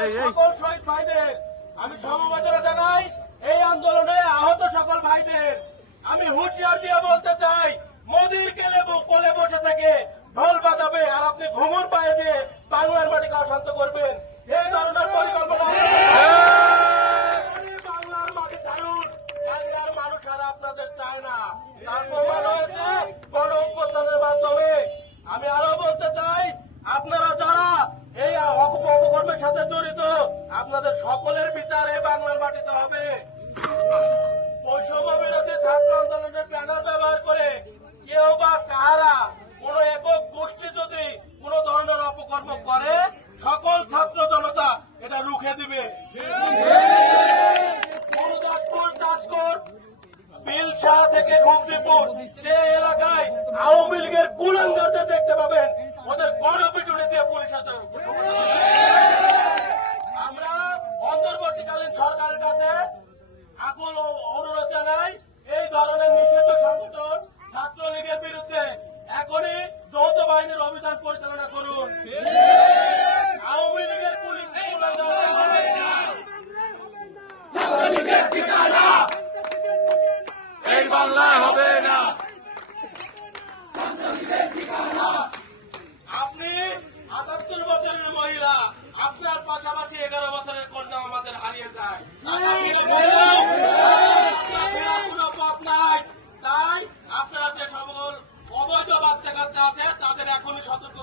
সকল শহীদ ভাইদের আমি সমবেদনা জানাই। এই আন্দোলনে আহত সকল ভাইদের আমি হুঁশিয়ার দিয়ে বলতে চাই, মোদির কোলে বসে থেকে ঢোল বাজাবে আর আপনি ঘুঙুর পায়ে দিয়ে বাংলার মাটিকে অশান্ত করবেন, এই ধরনের পরিকল্পনা বাংলার মাটি ছাড়ুন। বাংলার মানুষ আর আপনাদের চায় না, তার প্রমাণ হয়েছে গণ অভ্যুত্থানের মাধ্যমে। আমি আরো বলতে চাই, আপনারা যারা এই অপকর্মের সাথে জড়িত, আপনাদের সকলের বিচার এই বাংলার মাটিতে হবে। বৈষম্য বিরোধী ছাত্র আন্দোলনের ব্যানার ব্যবহার করে কেউ বা কারা কোন একক গোষ্ঠী যদি কোন ধরনের অপকর্ম করে, সকল ছাত্র জনতা এটা রুখে দিবে। বিলশা থেকে ঘুমদিপুর যে এলাকায় আওয়ামী লীগের কুলাঙ্গারদের দেখতে পাবেন, ওদের গণপিটুনি দিয়ে পুলিশের আমরা অন্তর্বর্তীকালীন সরকারের কাছে আকুল অনুরোধ জানাই, এই ধরনের নিষিদ্ধ সংগঠন ছাত্রলীগের বিরুদ্ধে এখনই যৌথ বাহিনীর অভিযান পরিচালনা করুন। আওয়ামী লীগের পুলিশ ছাত্রলীগের ঠিকানা এই বাংলায় হবে না। আপনি ৭৮ বছরের মহিলা, আপনার পাশাপাশি 11 বছরের কন্যা আমাদের হারিয়ে যায়, কোনো পথ নাই। তাই আপনারা যে সকল অবৈধ বাচ্চা কাচ্চা আছে তাদের এখনই সতর্ক